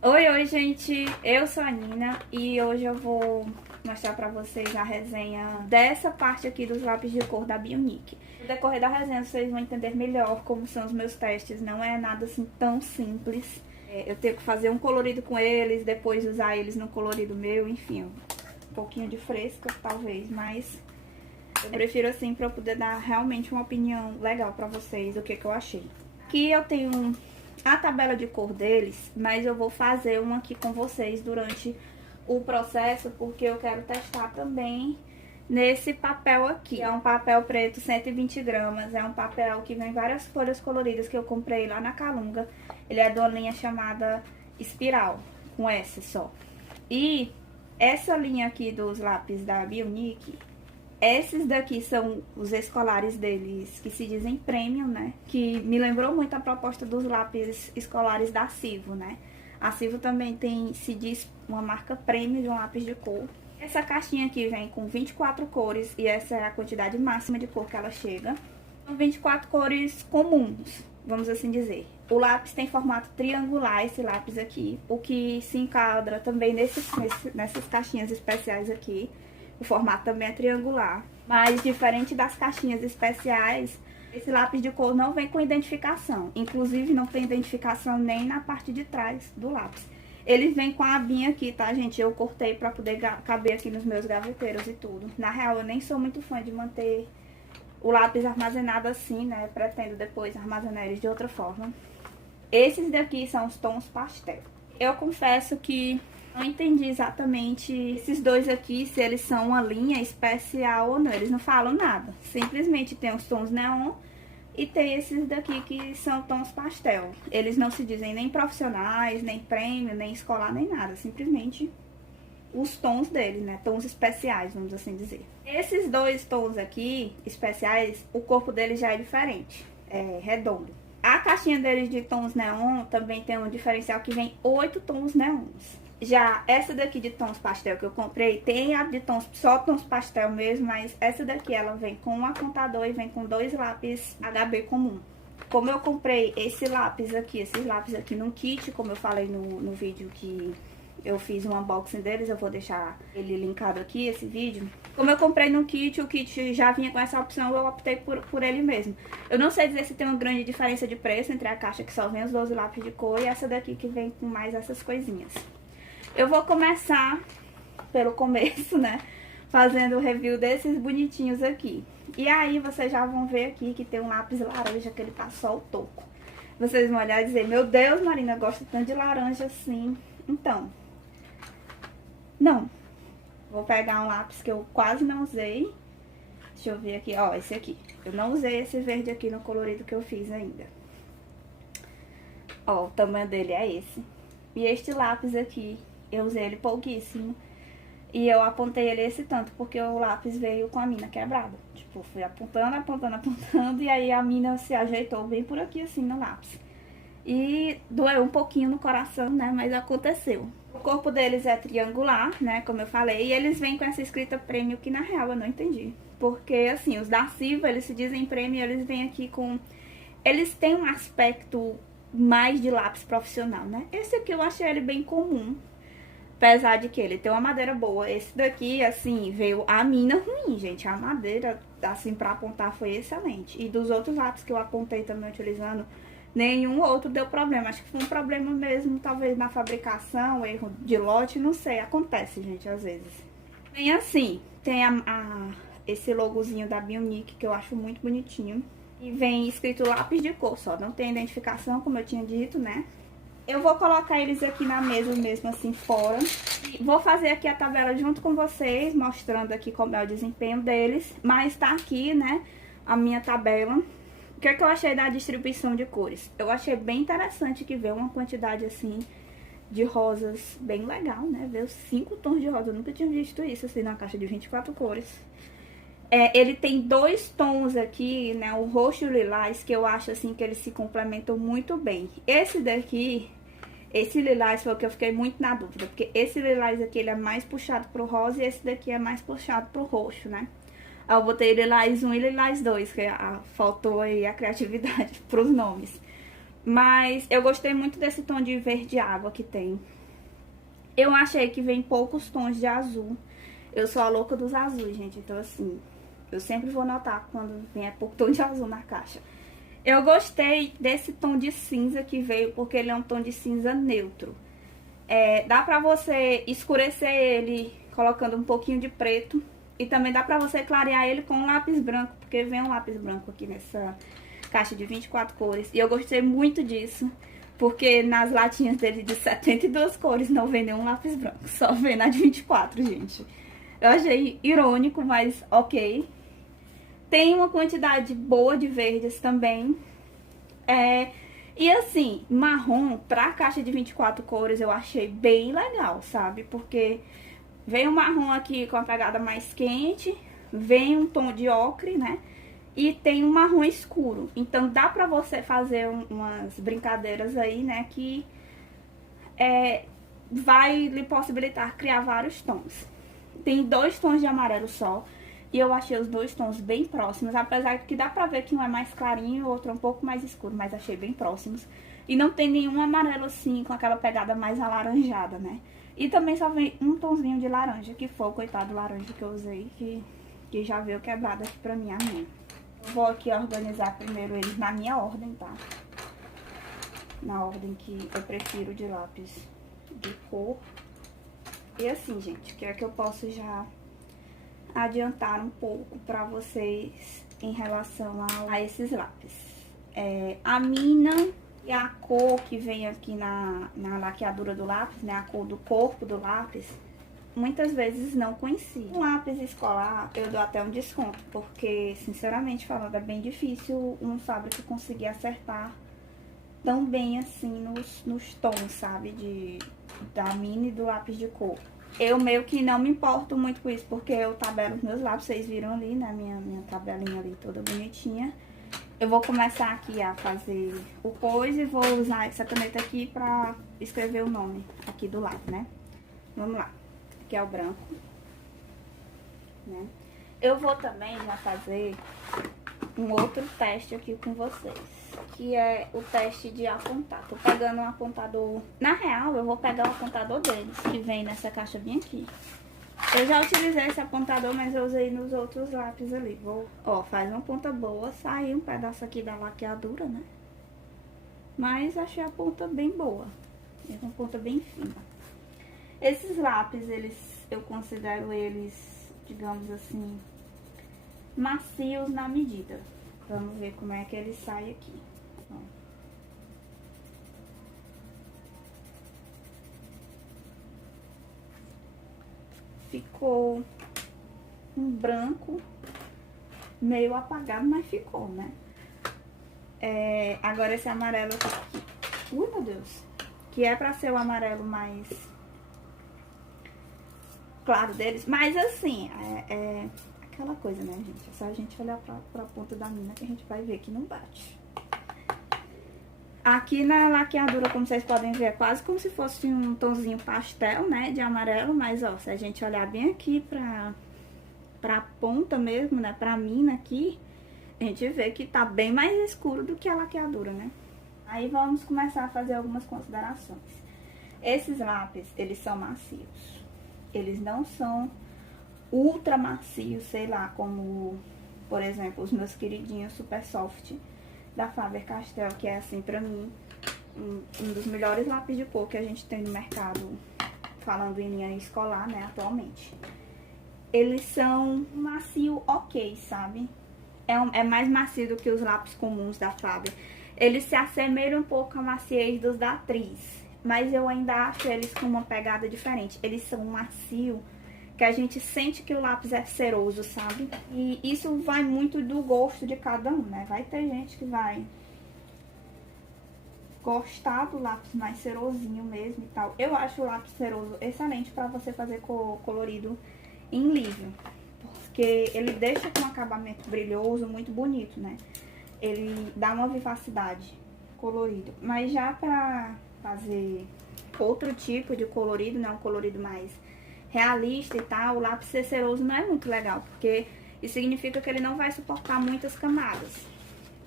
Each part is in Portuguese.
Oi, gente, eu sou a Nina e hoje eu vou mostrar pra vocês a resenha dessa parte aqui dos lápis de cor da Bionic. No decorrer da resenha vocês vão entender melhor como são os meus testes, não é nada assim tão simples. Eu tenho que fazer um colorido com eles, depois usar eles no colorido meu, enfim, um pouquinho de fresca talvez, mas eu prefiro assim pra eu poder dar realmente uma opinião legal pra vocês do que eu achei. Aqui eu tenho a tabela de cor deles, mas eu vou fazer uma aqui com vocês durante o processo, porque eu quero testar também nesse papel aqui. É um papel preto, 120 gramas, é um papel que vem várias folhas coloridas que eu comprei lá na Calunga. Ele é de uma linha chamada Espiral, com essa só. E essa linha aqui dos lápis da Bionic, esses daqui são os escolares deles, que se dizem premium, né? Que me lembrou muito a proposta dos lápis escolares da Civo, né? A Civo também tem, se diz, uma marca premium de um lápis de cor. Essa caixinha aqui vem com 24 cores e essa é a quantidade máxima de cor que ela chega. São 24 cores comuns, vamos assim dizer. O lápis tem formato triangular, esse lápis aqui, o que se enquadra também nessas caixinhas especiais aqui. O formato também é triangular, mas diferente das caixinhas especiais, esse lápis de cor não vem com identificação. Inclusive não tem identificação nem na parte de trás do lápis. Ele vem com a abinha aqui, tá, gente? Eu cortei pra poder caber aqui nos meus gaveteiros e tudo. Na real, eu nem sou muito fã de manter o lápis armazenado assim, né? Pretendo depois armazenar eles de outra forma. Esses daqui são os tons pastel. Eu confesso que não entendi exatamente esses dois aqui, se eles são uma linha especial ou não. Eles não falam nada. Simplesmente tem os tons neon e tem esses daqui que são tons pastel. Eles não se dizem nem profissionais, nem prêmio, nem escolar, nem nada. Simplesmente os tons deles, né? Tons especiais, vamos assim dizer. Esses dois tons aqui, especiais, o corpo deles já é diferente. É redondo. A caixinha deles de tons neon também tem um diferencial que vem 8 tons neons. Já essa daqui de tons pastel que eu comprei, tem a de tons, só tons pastel mesmo, mas essa daqui ela vem com um apontador e vem com 2 lápis HB comum. Como eu comprei esses lápis aqui num kit, como eu falei no vídeo que eu fiz um unboxing deles, eu vou deixar ele linkado aqui, esse vídeo. Como eu comprei no kit, o kit já vinha com essa opção, eu optei por ele mesmo. Eu não sei dizer se tem uma grande diferença de preço entre a caixa que só vem os 12 lápis de cor e essa daqui que vem com mais essas coisinhas. Eu vou começar pelo começo, né? Fazendo o review desses bonitinhos aqui. E aí vocês já vão ver aqui que tem um lápis laranja que ele tá só o toco. Vocês vão olhar e dizer, meu Deus, Marina, gosto tanto de laranja assim. Então, não. Vou pegar um lápis que eu quase não usei. Deixa eu ver aqui, ó, esse aqui. Eu não usei esse verde aqui no colorido que eu fiz ainda. Ó, o tamanho dele é esse. E este lápis aqui, eu usei ele pouquíssimo. E eu apontei ele esse tanto, porque o lápis veio com a mina quebrada. Tipo, fui apontando, apontando, apontando, e aí a mina se ajeitou bem por aqui assim no lápis. E doeu um pouquinho no coração, né, mas aconteceu. O corpo deles é triangular, né, como eu falei, e eles vêm com essa escrita prêmio que na real eu não entendi. Porque, assim, os da Civo, eles se dizem prêmio, eles vêm aqui com... Eles têm um aspecto mais de lápis profissional, né? Esse aqui eu achei ele bem comum. Apesar de que ele tem uma madeira boa. Esse daqui, assim, veio a mina ruim, gente. A madeira, assim, pra apontar foi excelente. E dos outros lápis que eu apontei também utilizando, nenhum outro deu problema. Acho que foi um problema mesmo, talvez na fabricação, erro de lote, não sei. Acontece, gente, às vezes. Tem assim, tem esse logozinho da Bionic, que eu acho muito bonitinho. E vem escrito lápis de cor só, não tem identificação, como eu tinha dito, né? Eu vou colocar eles aqui na mesa mesmo, assim, fora. E vou fazer aqui a tabela junto com vocês, mostrando aqui como é o desempenho deles. Mas tá aqui, né, a minha tabela. O que é que eu achei da distribuição de cores? Eu achei bem interessante que veio uma quantidade, assim, de rosas bem legal, né? Veio 5 tons de rosa, eu nunca tinha visto isso, assim, na caixa de 24 cores. Ele tem 2 tons aqui, né, o roxo e o lilás, que eu acho, assim, que eles se complementam muito bem. Esse daqui, esse lilás foi o que eu fiquei muito na dúvida, porque esse lilás aqui, ele é mais puxado pro rosa e esse daqui é mais puxado pro roxo, né? Aí eu botei lilás 1 e lilás 2, que faltou aí a criatividade pros nomes. Mas eu gostei muito desse tom de verde água que tem. Eu achei que vem poucos tons de azul. Eu sou a louca dos azuis, gente. Então, assim, eu sempre vou notar quando vem pouco tom de azul na caixa. Eu gostei desse tom de cinza que veio, porque ele é um tom de cinza neutro. Dá pra você escurecer ele colocando um pouquinho de preto. E também dá pra você clarear ele com um lápis branco, porque vem um lápis branco aqui nessa caixa de 24 cores. E eu gostei muito disso, porque nas latinhas dele de 72 cores não vem nenhum lápis branco, só vem na de 24, gente. Eu achei irônico, mas ok. Tem uma quantidade boa de verdes também. E assim, marrom pra caixa de 24 cores eu achei bem legal, sabe? Porque vem um marrom aqui com a pegada mais quente, vem um tom de ocre, né? E tem um marrom escuro. Então dá pra você fazer umas brincadeiras aí, né? Que vai lhe possibilitar criar vários tons. Tem 2 tons de amarelo só. E eu achei os 2 tons bem próximos. Apesar de que dá pra ver que um é mais clarinho e o outro é um pouco mais escuro. Mas achei bem próximos. E não tem nenhum amarelo assim, com aquela pegada mais alaranjada, né? E também só vem um tonzinho de laranja, que foi o coitado laranja que eu usei, que já veio quebrado aqui pra mim, a minha. Vou aqui organizar primeiro eles na minha ordem, tá? Na ordem que eu prefiro de lápis de cor. E assim, gente, que é que eu posso já adiantar um pouco pra vocês em relação a esses lápis. A mina e a cor que vem aqui na laqueadura do lápis, né? A cor do corpo do lápis, muitas vezes não conhecia. Um lápis escolar eu dou até um desconto, porque, sinceramente falando, é bem difícil um fábrica conseguir acertar tão bem assim nos tons, sabe? Da mina e do lápis de cor. Eu meio que não me importo muito com isso, porque eu tabelo os meus lápis, vocês viram ali, né? Minha tabelinha ali toda bonitinha. Eu vou começar aqui a fazer o pós e vou usar essa caneta aqui pra escrever o nome aqui do lado, né? Vamos lá. Aqui é o branco, né? Eu vou também já fazer um outro teste aqui com vocês, que é o teste de apontar. Tô pegando um apontador. Na real, eu vou pegar o apontador deles, que vem nessa caixa bem aqui. Eu já utilizei esse apontador, mas eu usei nos outros lápis ali. Faz uma ponta boa, sai um pedaço aqui da laqueadura, né? Mas achei a ponta bem boa. É uma ponta bem fina. Esses lápis, eu considero eles, digamos assim, macios na medida. Vamos ver como é que ele sai aqui. Ó. Ficou um branco meio apagado, mas ficou, né? Agora esse amarelo aqui. Ui, meu Deus. Que é pra ser o amarelo mais claro deles. Mas assim, aquela coisa, né, gente? É só a gente olhar pra ponta da mina que a gente vai ver que não bate. Aqui na laqueadura, como vocês podem ver, é quase como se fosse um tonzinho pastel, né, de amarelo. Mas, ó, se a gente olhar bem aqui pra ponta mesmo, né, pra mina aqui, a gente vê que tá bem mais escuro do que a laqueadura, né? Aí vamos começar a fazer algumas considerações. Esses lápis, eles são macios. Eles não são ultra macios, sei lá, como, por exemplo, os meus queridinhos Super Soft da Faber-Castell, que é, assim, pra mim, um dos melhores lápis de cor que a gente tem no mercado, falando em linha escolar, né, atualmente. Eles são macio ok, sabe? É mais macio do que os lápis comuns da Faber. Eles se assemelham um pouco à maciez dos da Atriz, mas eu ainda acho eles com uma pegada diferente. Eles são macio, que a gente sente que o lápis é ceroso, sabe? E isso vai muito do gosto de cada um, né? Vai ter gente que vai gostar do lápis mais cerosinho mesmo e tal. Eu acho o lápis ceroso excelente pra você fazer colorido em livro, porque ele deixa com um acabamento brilhoso, muito bonito, né? Ele dá uma vivacidade colorido. Mas já pra fazer outro tipo de colorido, né? Um colorido mais realista e tal, o lápis ser ceroso não é muito legal, porque isso significa que ele não vai suportar muitas camadas.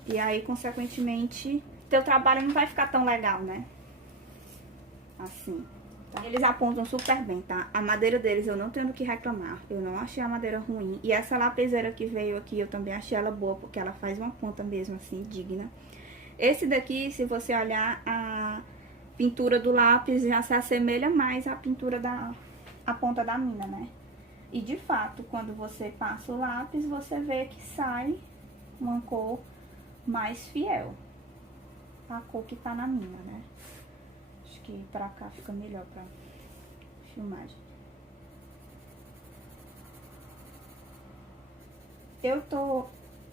E aí, consequentemente, teu trabalho não vai ficar tão legal, né? Assim. Tá? Eles apontam super bem, tá? A madeira deles eu não tenho do que reclamar. Eu não achei a madeira ruim. E essa lapiseira que veio aqui, eu também achei ela boa, porque ela faz uma ponta mesmo, assim, digna. Esse daqui, se você olhar, a pintura do lápis já se assemelha mais à pintura a ponta da mina, né? E de fato, quando você passa o lápis, você vê que sai uma cor mais fiel à cor que tá na mina, né? Acho que pra cá fica melhor pra filmagem. Eu tô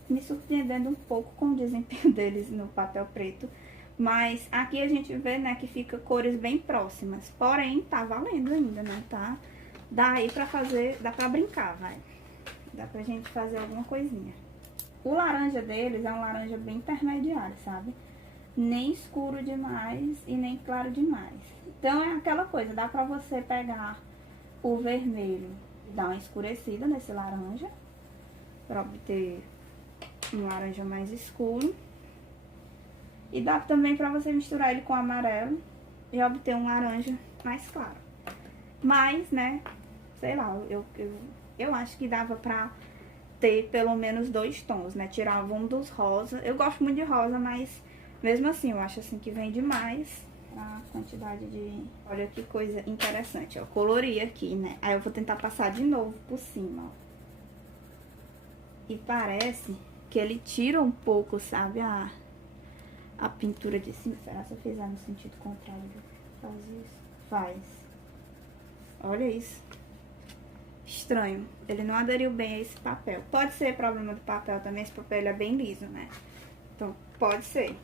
me surpreendendo um pouco com o desempenho deles no papel preto. Mas aqui a gente vê, né, que fica cores bem próximas. Porém, tá valendo ainda, né, tá? Dá aí pra fazer, dá pra brincar, vai. Dá pra gente fazer alguma coisinha. O laranja deles é um laranja bem intermediário, sabe? Nem escuro demais e nem claro demais. Então é aquela coisa, dá pra você pegar o vermelho e dar uma escurecida nesse laranja, pra obter um laranja mais escuro. E dá também pra você misturar ele com amarelo e obter um laranja mais claro. Mas, né, sei lá, eu acho que dava pra ter pelo menos 2 tons, né? Tirava um dos rosa. Eu gosto muito de rosa, mas mesmo assim, eu acho assim que vem demais a quantidade de... Olha que coisa interessante, ó. Colori aqui, né? Aí eu vou tentar passar de novo por cima, ó. E parece que ele tira um pouco, sabe, a pintura de cima. Será que eu fizer no sentido contrário? Faz isso? Faz. Olha isso. Estranho. Ele não aderiu bem a esse papel. Pode ser problema do papel também. Esse papel é bem liso, né? Então, pode ser.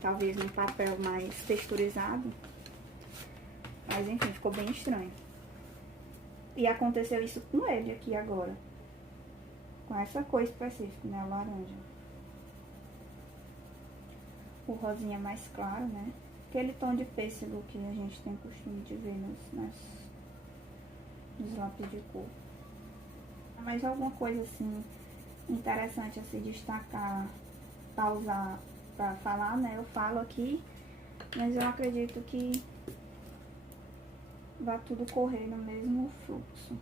Talvez um papel mais texturizado. Mas, enfim, ficou bem estranho. E aconteceu isso com ele aqui agora. Com essa cor específica, né? O laranja. O rosinha mais claro, né? Aquele tom de pêssego que a gente tem costume de ver nos lápis de cor. Mas alguma coisa assim interessante a se destacar pra usar, pra falar, né? Eu falo aqui, mas eu acredito que vai tudo correr no mesmo fluxo.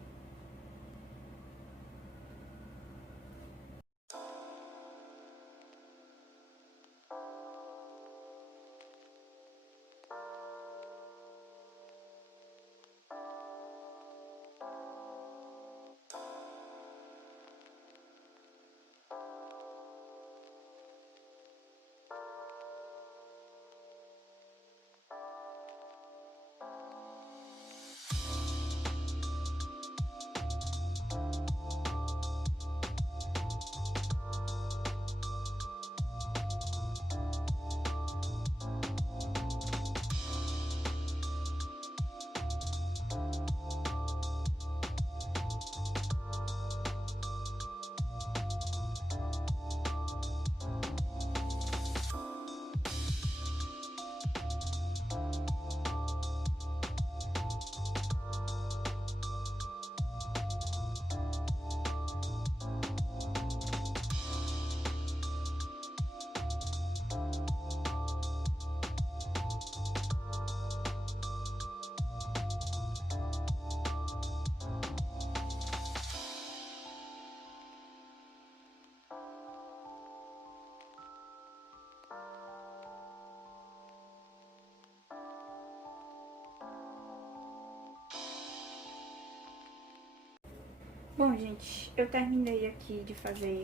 Bom, gente, eu terminei aqui de fazer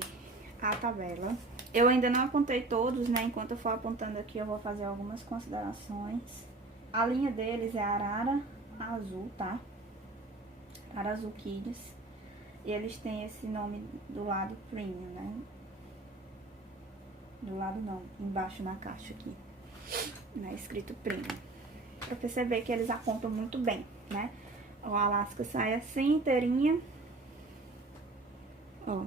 a tabela. Eu ainda não apontei todos, né? Enquanto eu for apontando aqui, eu vou fazer algumas considerações. A linha deles é Arara Azul, tá? Arara Azul Kids. E eles têm esse nome do lado Premium, né? Do lado não, embaixo na caixa aqui, né? Escrito Premium. Pra perceber que eles apontam muito bem, né? O Alaska sai assim, inteirinha. Ó,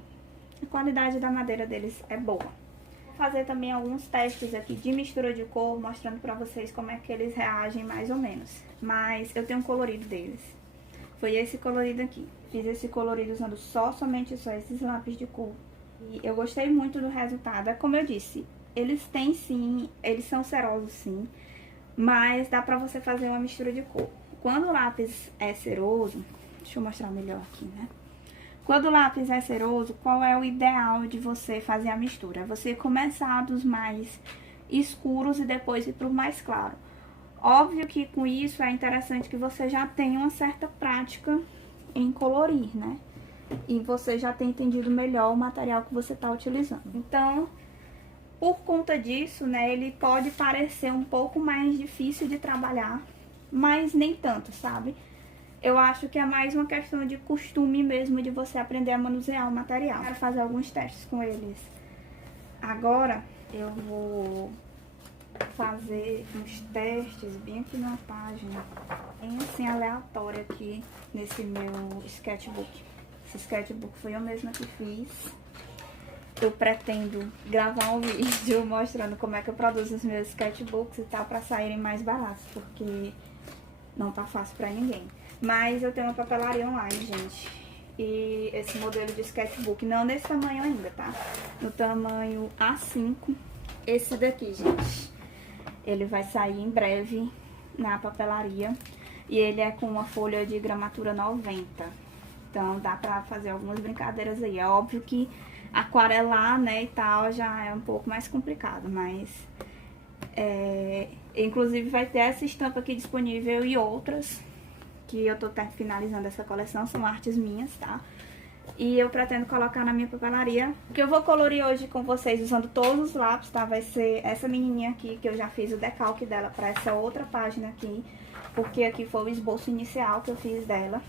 a qualidade da madeira deles é boa. Vou fazer também alguns testes aqui de mistura de cor, mostrando pra vocês como é que eles reagem mais ou menos. Mas eu tenho um colorido deles. Foi esse colorido aqui. Fiz esse colorido usando somente esses lápis de cor. E eu gostei muito do resultado. É como eu disse, eles têm sim, eles são cerosos sim, mas dá pra você fazer uma mistura de cor. Quando o lápis é ceroso, deixa eu mostrar melhor aqui, né? Quando o lápis é ceroso, qual é o ideal de você fazer a mistura? É você começar dos mais escuros e depois ir pro mais claro. Óbvio que com isso é interessante que você já tenha uma certa prática em colorir, né? E você já tem entendido melhor o material que você tá utilizando. Então, por conta disso, né, ele pode parecer um pouco mais difícil de trabalhar, mas nem tanto, sabe? Eu acho que é mais uma questão de costume mesmo, de você aprender a manusear o material. Quero fazer alguns testes com eles. Agora, eu vou fazer uns testes bem aqui na página, bem assim, aleatório aqui, nesse meu sketchbook. Esse sketchbook foi eu mesma que fiz. Eu pretendo gravar um vídeo mostrando como é que eu produzo os meus sketchbooks e tal, pra saírem mais baratos, porque não tá fácil pra ninguém. Mas eu tenho uma papelaria online, gente. E esse modelo de sketchbook, não nesse tamanho ainda, tá? No tamanho A5. Esse daqui, gente, ele vai sair em breve na papelaria. E ele é com uma folha de gramatura 90. Então dá pra fazer algumas brincadeiras aí. É óbvio que aquarelar, né, e tal, já é um pouco mais complicado, mas... inclusive vai ter essa estampa aqui disponível e outras que eu tô finalizando essa coleção, são artes minhas, tá? E eu pretendo colocar na minha papelaria. O que eu vou colorir hoje com vocês usando todos os lápis, tá? Vai ser essa menininha aqui, que eu já fiz o decalque dela pra essa outra página aqui, porque aqui foi o esboço inicial que eu fiz dela.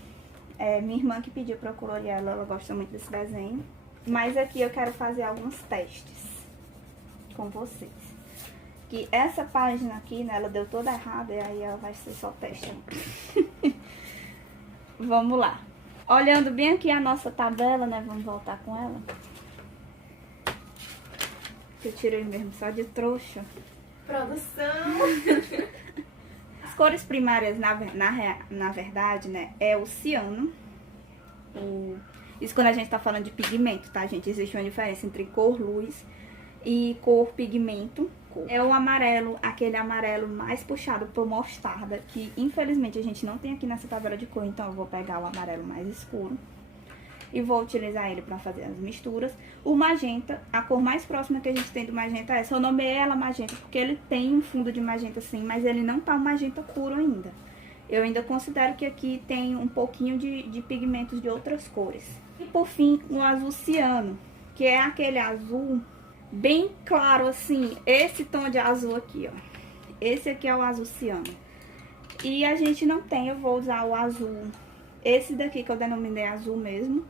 Minha irmã que pediu pra eu colorir ela gosta muito desse desenho. Mas aqui eu quero fazer alguns testes com vocês. Que essa página aqui, né, ela deu toda errada e aí ela vai ser só teste. Vamos lá. Olhando bem aqui a nossa tabela, né, vamos voltar com ela. Que eu tirei mesmo só de trouxa. Produção! As cores primárias, na verdade, né, é o ciano. Isso quando a gente tá falando de pigmento, tá, gente? Existe uma diferença entre cor luz e cor pigmento. É o amarelo, aquele amarelo mais puxado pro mostarda, que infelizmente a gente não tem aqui nessa tabela de cor, então eu vou pegar o amarelo mais escuro e vou utilizar ele pra fazer as misturas. O magenta, a cor mais próxima que a gente tem do magenta é essa. Eu nomeei ela magenta porque ele tem um fundo de magenta sim, mas ele não tá um magenta puro ainda. Eu ainda considero que aqui tem um pouquinho de pigmentos de outras cores. E por fim, o azul ciano, que é aquele azul bem claro assim, esse tom de azul aqui, ó. Esse aqui é o azul ciano. E a gente não tem, eu vou usar o azul, esse daqui que eu denominei azul mesmo,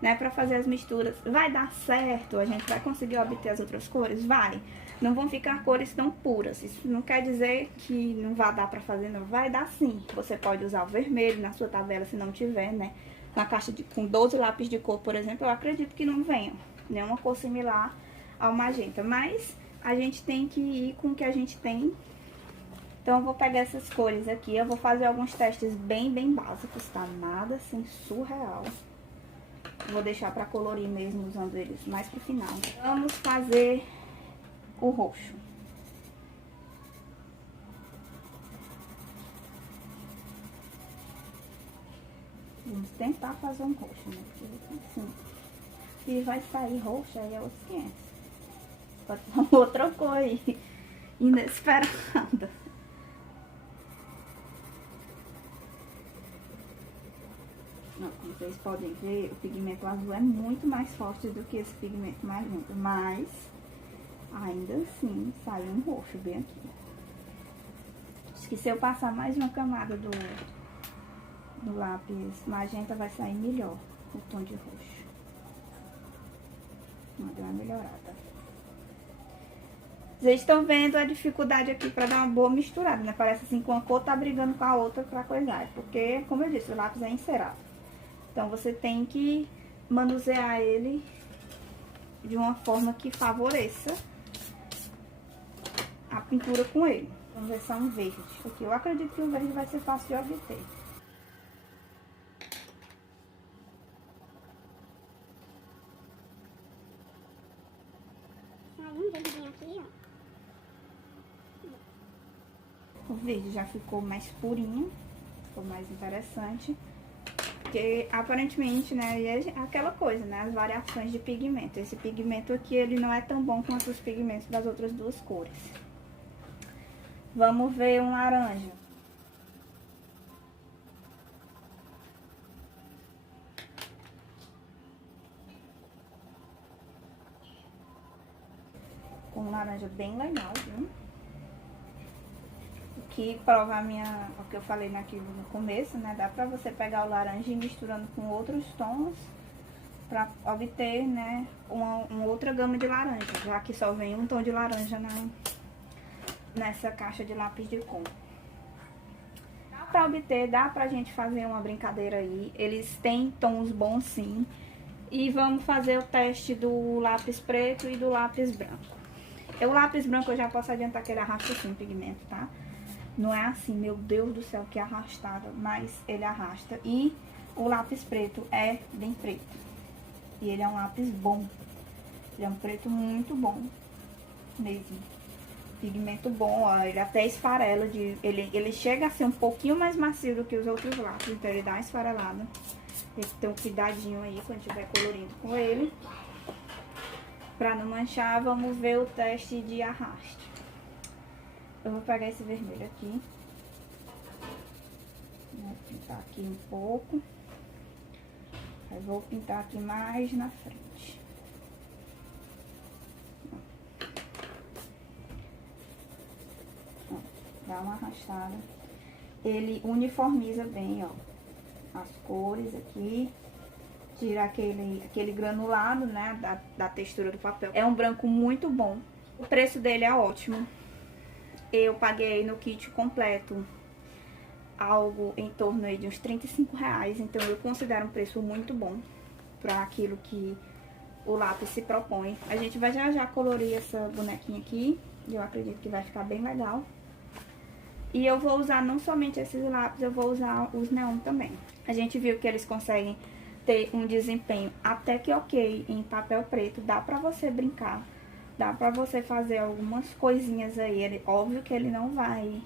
né, pra fazer as misturas. Vai dar certo? A gente vai conseguir obter as outras cores? Vai. Não vão ficar cores tão puras. Isso não quer dizer que não vai dar pra fazer, não. Vai dar sim. Você pode usar o vermelho na sua tabela se não tiver, né. Na caixa com 12 lápis de cor, por exemplo, eu acredito que não venham nenhuma cor similar ao magenta, mas a gente tem que ir com o que a gente tem. Então eu vou pegar essas cores aqui, eu vou fazer alguns testes bem básicos, tá? Nada assim surreal. Vou deixar pra colorir mesmo, usando eles mais pro final. Vamos fazer o roxo. Vamos tentar fazer um roxo, né? Porque assim, se vai sair roxo, aí é outros 500. Pode ser uma outra cor aí, inesperada. Não, como vocês podem ver, o pigmento azul é muito mais forte do que esse pigmento magenta, mas ainda assim sai um roxo bem aqui. Acho que se eu passar mais uma camada do lápis magenta vai sair melhor o tom de roxo. Deu uma melhorada. Vocês estão vendo a dificuldade aqui pra dar uma boa misturada, né? Parece assim que uma cor tá brigando com a outra pra coisar. Porque, como eu disse, o lápis é encerado. Então você tem que manusear ele de uma forma que favoreça a pintura com ele. Vamos ver se é um verde. Aqui eu acredito que o verde vai ser fácil de obter. Sai um verdinho aqui, ó. verde já ficou mais purinho, ficou mais interessante. Porque aparentemente, né, é aquela coisa, né, as variações de pigmento. Esse pigmento aqui, ele não é tão bom quanto os pigmentos das outras duas cores. Vamos ver um laranja. Com um laranja bem legal, viu? O que prova o que eu falei naquilo no começo, né? Dá pra você pegar o laranja e ir misturando com outros tons pra obter, né, uma outra gama de laranja, já que só vem um tom de laranja nessa caixa de lápis de cor. Dá pra obter, dá pra gente fazer uma brincadeira aí. Eles têm tons bons sim. E vamos fazer o teste do lápis preto e do lápis branco. O lápis branco eu já posso adiantar que ele arrasta sim o pigmento, tá? Não é assim, meu Deus do céu, que arrastada, mas ele arrasta. E o lápis preto é bem preto. E ele é um lápis bom. Ele é um preto muito bom mesmo. Pigmento bom, ó, ele até esfarela. Ele chega a ser um pouquinho mais macio do que os outros lápis, então ele dá uma esfarelada. Tem que ter um cuidadinho aí quando estiver colorindo com ele. Pra não manchar, vamos ver o teste de arraste. Eu vou pegar esse vermelho aqui. Vou pintar aqui um pouco. Aí vou pintar aqui mais na frente. Ó, dá uma arrastada. Ele uniformiza bem, ó, as cores aqui. Tira aquele granulado, né, da textura do papel. É um branco muito bom. O preço dele é ótimo. Eu paguei no kit completo algo em torno aí de uns R$35, então eu considero um preço muito bom para aquilo que o lápis se propõe. A gente vai já colorir essa bonequinha aqui, e eu acredito que vai ficar bem legal. E eu vou usar não somente esses lápis, eu vou usar os neon também. A gente viu que eles conseguem ter um desempenho até que ok em papel preto, dá pra você brincar, dá pra você fazer algumas coisinhas aí. Óbvio que ele não vai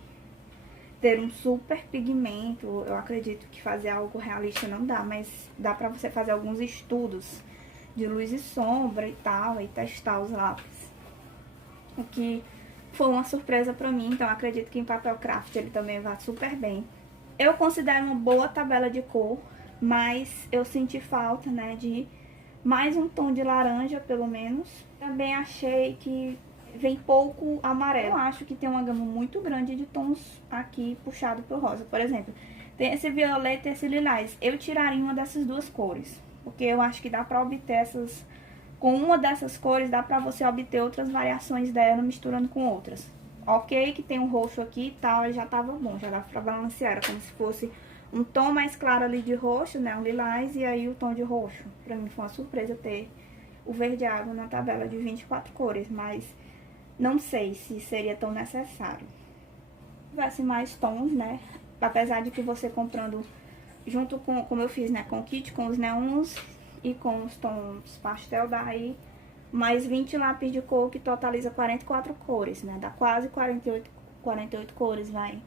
ter um super pigmento, eu acredito que fazer algo realista não dá, mas dá pra você fazer alguns estudos de luz e sombra e tal, e testar os lápis. O que foi uma surpresa pra mim, então acredito que em papel craft ele também vai super bem. Eu considero uma boa tabela de cor, mas eu senti falta, né, de mais um tom de laranja, pelo menos. Também achei que vem pouco amarelo. Eu acho que tem uma gama muito grande de tons aqui puxado pro rosa. Por exemplo, tem esse violeta e esse lilás. Eu tiraria uma dessas duas cores, porque eu acho que dá pra obter essas... Com uma dessas cores, dá pra você obter outras variações dela misturando com outras. Ok que tem um roxo aqui e tal, já tava bom, já dá pra balancear. Era como se fosse um tom mais claro ali de roxo, né, um lilás, e aí o tom de roxo. Pra mim foi uma surpresa ter o verde água na tabela de 24 cores, mas não sei se seria tão necessário. Se tivesse mais tons, né, apesar de que você comprando junto com, como eu fiz, né, com o kit, com os neons e com os tons pastel, dá aí mais 20 lápis de cor, que totaliza 44 cores, né, dá quase 48 cores, vai.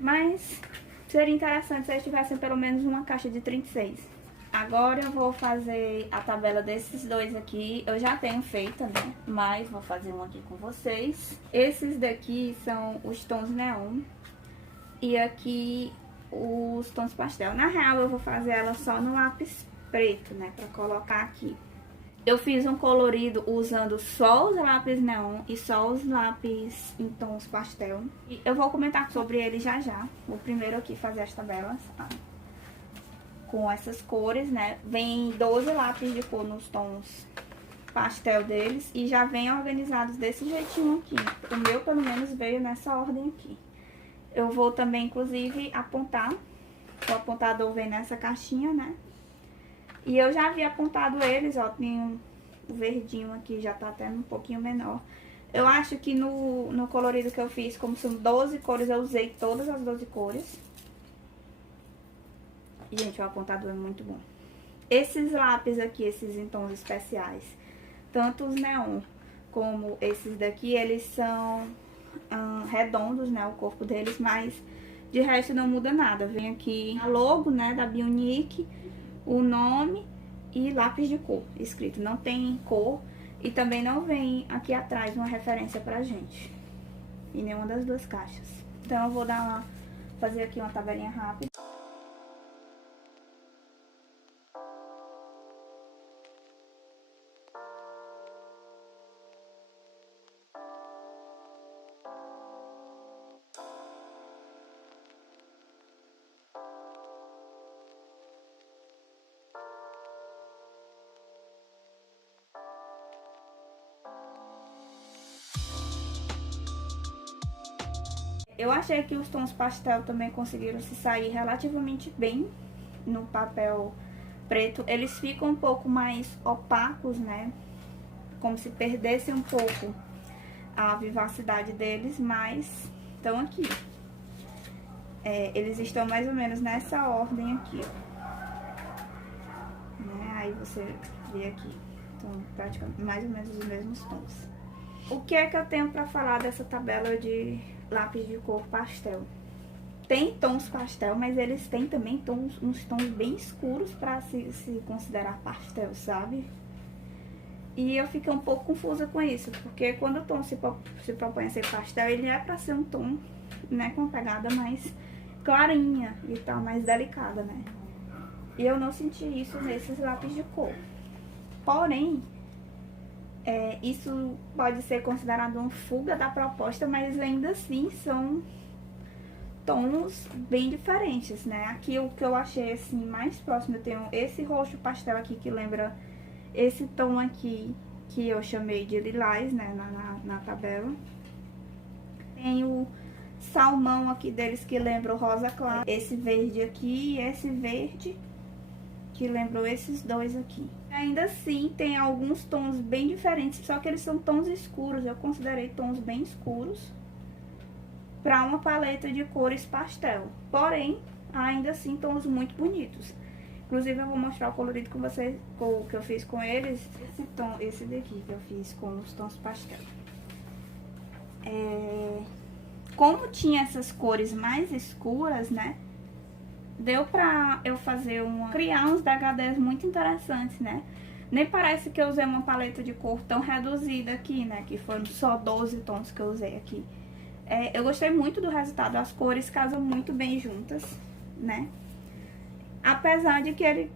Mas seria interessante se eles tivessem pelo menos uma caixa de 36. Agora eu vou fazer a tabela desses dois aqui. Eu já tenho feita, né? Mas vou fazer um aqui com vocês. Esses daqui são os tons neon. E aqui os tons pastel. Na real eu vou fazer ela só no lápis preto, né? Pra colocar aqui. Eu fiz um colorido usando só os lápis neon e só os lápis em tons pastel. E eu vou comentar sobre ele já já. Vou primeiro aqui fazer as tabelas, tá? Com essas cores, né? Vem 12 lápis de cor nos tons pastel deles e já vem organizados desse jeitinho aqui. O meu, pelo menos, veio nessa ordem aqui. Eu vou também, inclusive, apontar. O apontador vem nessa caixinha, né? E eu já havia apontado eles, ó, tem o verdinho aqui, já tá até um pouquinho menor. Eu acho que no colorido que eu fiz, como são 12 cores, eu usei todas as 12 cores. E, gente, o apontador é muito bom. Esses lápis aqui, esses em tons especiais, tanto os neon como esses daqui, eles são redondos, né, o corpo deles, mas de resto não muda nada. Vem aqui a logo, né, da Bionic, o nome e lápis de cor escrito. Não tem cor e também não vem aqui atrás uma referência pra gente, em nenhuma das duas caixas. Então eu vou fazer aqui uma tabelinha rápida. Eu achei que os tons pastel também conseguiram se sair relativamente bem no papel preto. Eles ficam um pouco mais opacos, né? Como se perdesse um pouco a vivacidade deles, mas estão aqui. Eles estão mais ou menos nessa ordem aqui, ó. Né? Aí você vê aqui. Então, praticamente mais ou menos os mesmos tons. O que é que eu tenho pra falar dessa tabela de lápis de cor pastel? Tem tons pastel, mas eles têm também uns tons bem escuros pra se considerar pastel, sabe? E eu fiquei um pouco confusa com isso, porque quando o tom se propõe a ser pastel, ele é pra ser um tom, né, com uma pegada mais clarinha e tal, mais delicada, né? E eu não senti isso nesses lápis de cor. Porém, isso pode ser considerado uma fuga da proposta, mas ainda assim são tons bem diferentes, né? Aqui o que eu achei assim mais próximo, eu tenho esse roxo pastel aqui que lembra esse tom aqui que eu chamei de lilás, né, na tabela. Tem o salmão aqui deles que lembra o rosa claro, esse verde aqui e esse verde que lembrou esses dois aqui. Ainda assim, tem alguns tons bem diferentes, só que eles são tons escuros. Eu considerei tons bem escuros para uma paleta de cores pastel. Porém, ainda assim, tons muito bonitos. Inclusive, eu vou mostrar o colorido com vocês, que eu fiz com eles. Esse daqui que eu fiz com os tons pastel. Como tinha essas cores mais escuras, né? Deu pra eu criar uns DHDs muito interessantes, né? Nem parece que eu usei uma paleta de cor tão reduzida aqui, né? Que foram só 12 tons que eu usei aqui. Eu gostei muito do resultado, as cores casam muito bem juntas, né? Apesar de que ele,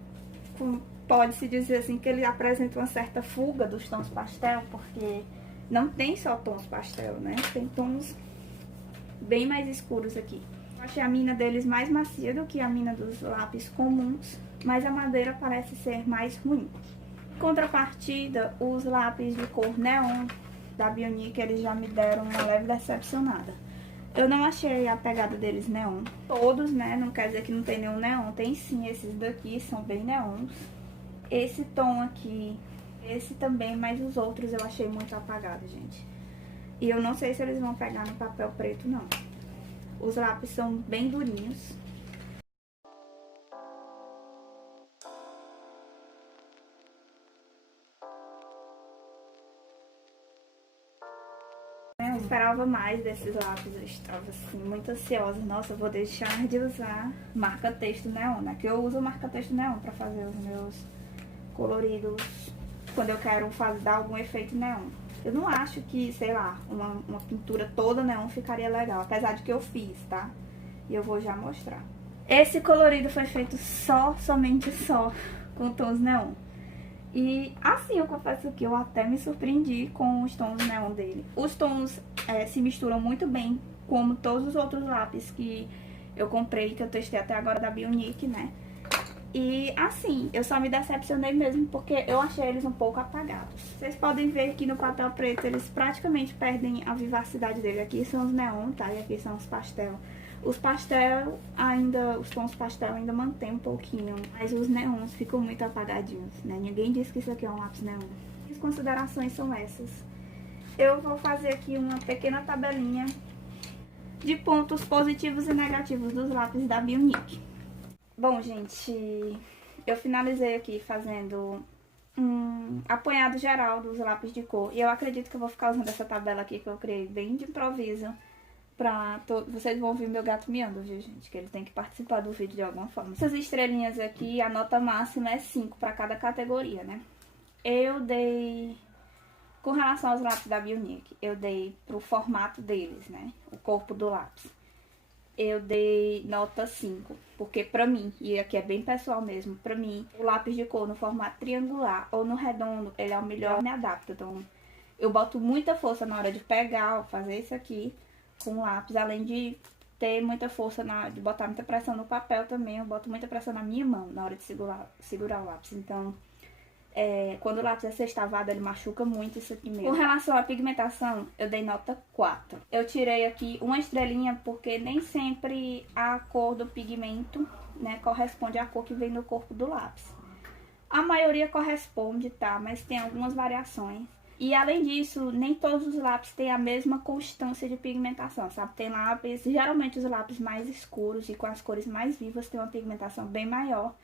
pode-se dizer assim, que ele apresenta uma certa fuga dos tons pastel, porque não tem só tons pastel, né? Tem tons bem mais escuros aqui. Eu achei a mina deles mais macia do que a mina dos lápis comuns, mas a madeira parece ser mais ruim. Em contrapartida, os lápis de cor neon da Bionic, eles já me deram uma leve decepcionada. Eu não achei a pegada deles neon. Todos, né, não quer dizer que não tem nenhum neon, tem sim, esses daqui são bem neons. Esse tom aqui, esse também, mas os outros eu achei muito apagado, gente. E eu não sei se eles vão pegar no papel preto, não. Os lápis são bem durinhos. Eu esperava mais desses lápis, eu estava assim, muito ansiosa. Nossa, eu vou deixar de usar marca-texto neon, né? Que eu uso marca-texto neon pra fazer os meus coloridos quando eu quero dar algum efeito neon. Eu não acho que, sei lá, uma pintura toda neon ficaria legal, apesar de que eu fiz, tá? E eu vou já mostrar. Esse colorido foi feito somente com tons neon. E assim, eu confesso que eu até me surpreendi com os tons neon dele. Os tons se misturam muito bem, como todos os outros lápis que eu comprei, que eu testei até agora da Bionic, né? E assim, eu só me decepcionei mesmo porque eu achei eles um pouco apagados. Vocês podem ver que no papel preto eles praticamente perdem a vivacidade dele. Aqui são os neon, tá? E aqui são os pastel. Os pastel ainda, os tons pastel ainda mantém um pouquinho, mas os neons ficam muito apagadinhos, né? Ninguém disse que isso aqui é um lápis neon. As considerações são essas. Eu vou fazer aqui uma pequena tabelinha de pontos positivos e negativos dos lápis da Bionic. Bom, gente, eu finalizei aqui fazendo um apanhado geral dos lápis de cor. E eu acredito que eu vou ficar usando essa tabela aqui que eu criei bem de improviso. Vocês vão ouvir meu gato miando, viu, gente? Que ele tem que participar do vídeo de alguma forma. Essas estrelinhas aqui, a nota máxima é 5 para cada categoria, né? Eu dei... Com relação aos lápis da Bionic, eu dei pro formato deles, né? O corpo do lápis. Eu dei nota 5, porque pra mim, e aqui é bem pessoal mesmo, pra mim, o lápis de cor no formato triangular ou no redondo, ele é o melhor, me adapta. Então, eu boto muita força na hora de pegar, fazer isso aqui com o lápis, além de ter muita força, de botar muita pressão no papel também, eu boto muita pressão na minha mão na hora de segurar o lápis. Então, quando o lápis é sextavado, ele machuca muito isso aqui mesmo. Com relação à pigmentação, eu dei nota 4. Eu tirei aqui uma estrelinha porque nem sempre a cor do pigmento, né, corresponde à cor que vem no corpo do lápis. A maioria corresponde, tá? Mas tem algumas variações. E além disso, nem todos os lápis têm a mesma constância de pigmentação, sabe? Tem lápis, geralmente os lápis mais escuros e com as cores mais vivas têm uma pigmentação bem maior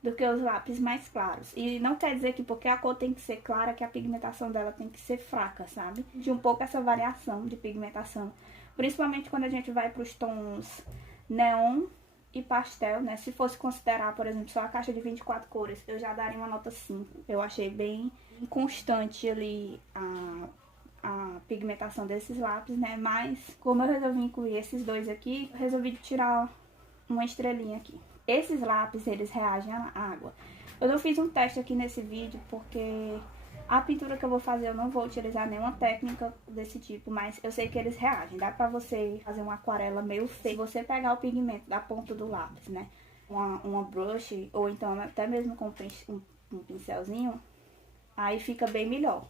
do que os lápis mais claros. E não quer dizer que porque a cor tem que ser clara, que a pigmentação dela tem que ser fraca, sabe? De um pouco essa variação de pigmentação. Principalmente quando a gente vai para os tons neon e pastel, né? Se fosse considerar, por exemplo, só a caixa de 24 cores, eu já daria uma nota 5. Eu achei bem inconstante ali a pigmentação desses lápis, né? Mas, como eu resolvi incluir esses dois aqui, eu resolvi tirar uma estrelinha aqui. Esses lápis, eles reagem à água. Eu não fiz um teste aqui nesse vídeo, porque a pintura que eu vou fazer, eu não vou utilizar nenhuma técnica desse tipo, mas eu sei que eles reagem. Dá pra você fazer uma aquarela meio feia. Se você pegar o pigmento da ponta do lápis, né? Uma brush, ou então até mesmo com um pincelzinho, aí fica bem melhor.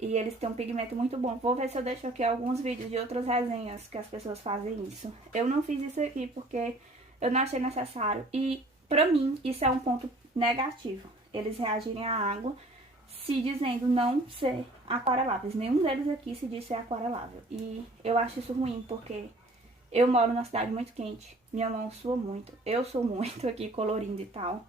E eles têm um pigmento muito bom. Vou ver se eu deixo aqui alguns vídeos de outras resenhas que as pessoas fazem isso. Eu não fiz isso aqui porque eu não achei necessário. E pra mim, isso é um ponto negativo. Eles reagirem à água se dizendo não ser aquareláveis. Nenhum deles aqui se diz ser aquarelável. E eu acho isso ruim porque eu moro numa cidade muito quente. Minha mão sua muito. Eu sou muito aqui colorindo e tal.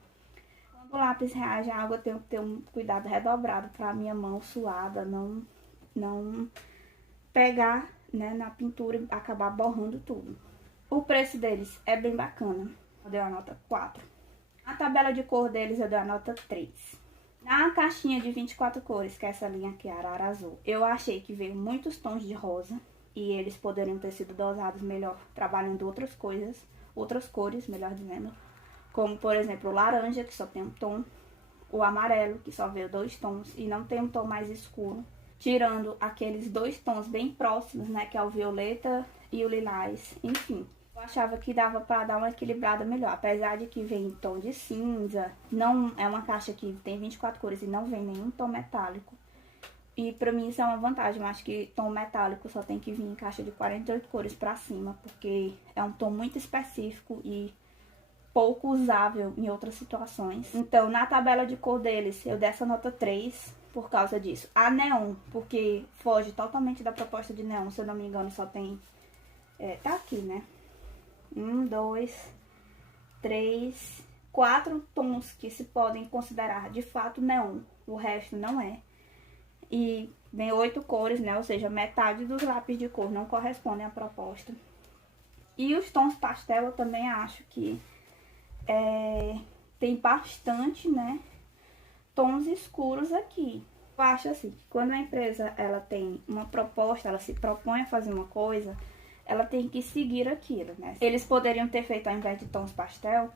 Quando o lápis reage à água, eu tenho que ter um cuidado redobrado pra minha mão suada não pegar, né, na pintura e acabar borrando tudo. O preço deles é bem bacana. Eu dei a nota 4. A tabela de cor deles eu dei a nota 3. Na caixinha de 24 cores, que é essa linha aqui, arara azul, eu achei que veio muitos tons de rosa. E eles poderiam ter sido dosados melhor, trabalhando outras cores, melhor dizendo. Como, por exemplo, o laranja, que só tem um tom. O amarelo, que só veio 2 tons e não tem um tom mais escuro. Tirando aqueles 2 tons bem próximos, né, que é o violeta e o lilás, enfim. Eu achava que dava pra dar uma equilibrada melhor, apesar de que vem em tom de cinza. Não é uma caixa que tem 24 cores e não vem nenhum tom metálico. E pra mim isso é uma vantagem, eu acho que tom metálico só tem que vir em caixa de 48 cores pra cima, porque é um tom muito específico e pouco usável em outras situações. Então, na tabela de cor deles, eu dei essa nota 3 por causa disso. A neon, porque foge totalmente da proposta de neon, se eu não me engano, só tem... tá aqui, né? 1, 2, 3, 4 tons que se podem considerar de fato neon. O resto não é. E vem 8 cores, né? Ou seja, metade dos lápis de cor não correspondem à proposta. E os tons pastel eu também acho que tem bastante, né, tons escuros aqui. Eu acho assim, que quando a empresa ela tem uma proposta, ela se propõe a fazer uma coisa, ela tem que seguir aquilo, né? Eles poderiam ter feito, ao invés de tons pastel,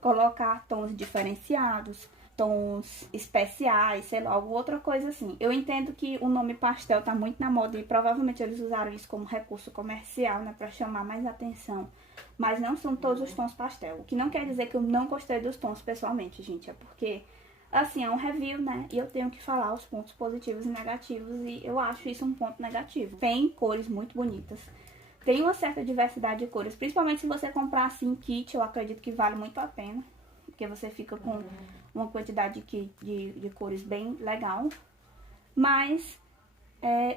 colocar tons diferenciados, tons especiais, sei lá, alguma outra coisa assim. Eu entendo que o nome pastel tá muito na moda e provavelmente eles usaram isso como recurso comercial, né, pra chamar mais atenção. Mas não são todos os tons pastel. O que não quer dizer que eu não gostei dos tons pessoalmente, gente. É porque, assim, é um review, né, e eu tenho que falar os pontos positivos e negativos e eu acho isso um ponto negativo. Tem cores muito bonitas. Tem uma certa diversidade de cores, principalmente se você comprar assim kit, eu acredito que vale muito a pena. Porque você fica com uma quantidade de cores bem legal. Mas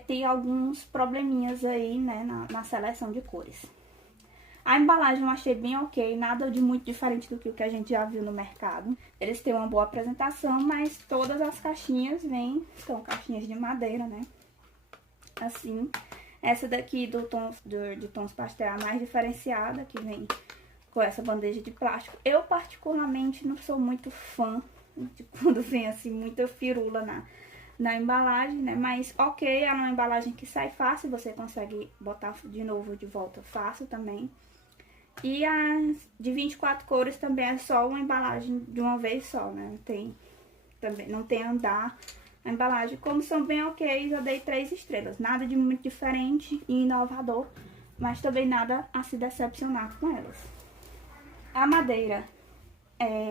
tem alguns probleminhas aí, né, na seleção de cores. A embalagem eu achei bem ok, nada de muito diferente do que o que a gente já viu no mercado. Eles têm uma boa apresentação, mas todas as caixinhas vêm, são caixinhas de madeira, né? Assim, essa daqui de tons pastel é a mais diferenciada, que vem com essa bandeja de plástico. Eu particularmente não sou muito fã de quando vem assim muita firula na embalagem, né? Mas ok, é uma embalagem que sai fácil, você consegue botar de novo de volta fácil também. E as de 24 cores também é só uma embalagem de uma vez só, né? Não tem andar a embalagem. Como são bem ok, eu dei 3 estrelas. Nada de muito diferente e inovador, mas também nada a se decepcionar com elas. A madeira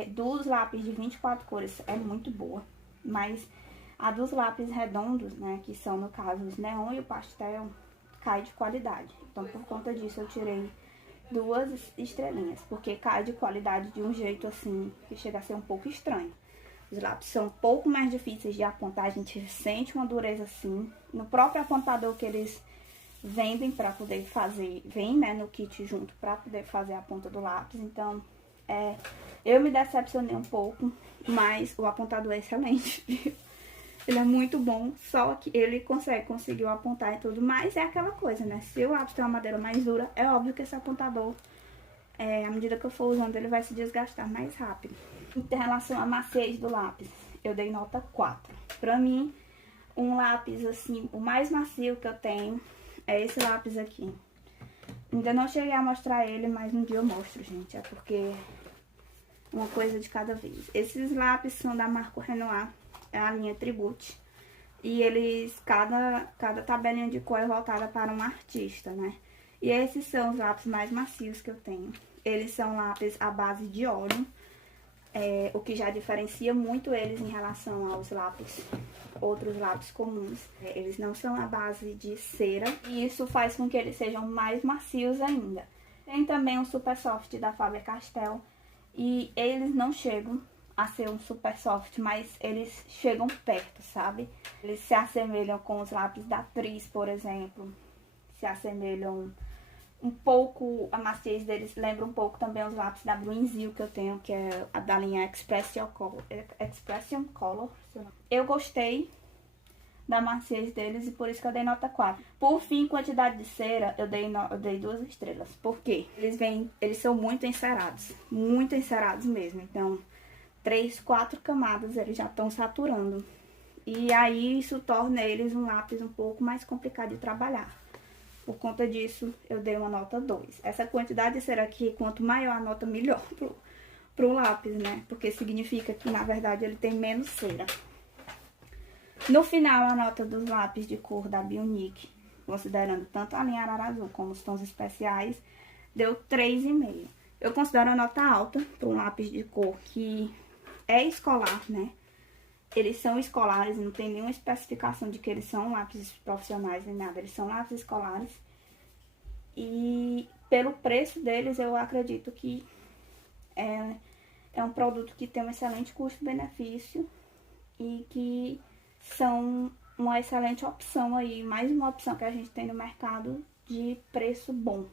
dos lápis de 24 cores é muito boa, mas a dos lápis redondos, né, que são no caso os neon e o pastel, cai de qualidade. Então por conta disso eu tirei 2 estrelinhas, porque cai de qualidade de um jeito assim que chega a ser um pouco estranho. Os lápis são um pouco mais difíceis de apontar, a gente sente uma dureza assim. No próprio apontador que eles vendem para poder fazer, vem, né, no kit junto para poder fazer a ponta do lápis. Então, eu me decepcionei um pouco, mas o apontador é excelente, viu? Ele é muito bom, só que ele conseguiu apontar e tudo, mas é aquela coisa, né? Se o lápis tem uma madeira mais dura, é óbvio que esse apontador, à medida que eu for usando, ele vai se desgastar mais rápido. Em relação à maciez do lápis, eu dei nota 4. Pra mim, um lápis, assim, o mais macio que eu tenho é esse lápis aqui. Ainda não cheguei a mostrar ele, mas um dia eu mostro, gente. É porque uma coisa de cada vez. Esses lápis são da marca Renoir, é a linha Tribute. E eles, cada tabelinha de cor é voltada para um artista, né? E esses são os lápis mais macios que eu tenho. Eles são lápis à base de óleo, o que já diferencia muito eles em relação aos outros lápis comuns. Eles não são à base de cera e isso faz com que eles sejam mais macios ainda. Tem também o Super Soft da Faber-Castell e eles não chegam a ser um super soft, mas eles chegam perto, sabe? Eles se assemelham com os lápis da Tris, por exemplo. Se assemelham um pouco, a maciez deles lembra um pouco também os lápis da Bruinzil que eu tenho, que é a da linha Expression Color. Eu gostei da maciez deles e por isso que eu dei nota 4. Por fim, quantidade de cera, eu dei 2 estrelas. Por quê? Eles são muito encerados mesmo. Então, 3, 4 camadas eles já estão saturando. E aí isso torna eles um lápis um pouco mais complicado de trabalhar. Por conta disso, eu dei uma nota 2. Essa quantidade de cera aqui, quanto maior a nota, melhor pro lápis, né? Porque significa que, na verdade, ele tem menos cera. No final, a nota dos lápis de cor da Bionic, considerando tanto a linha Arara Azul como os tons especiais, deu 3,5. Eu considero a nota alta para um lápis de cor que é escolar, né? Eles são escolares, não tem nenhuma especificação de que eles são lápis profissionais nem nada. Eles são lápis escolares. E pelo preço deles, eu acredito que é um produto que tem um excelente custo-benefício e que são uma excelente opção aí, mais uma opção que a gente tem no mercado de preço bom.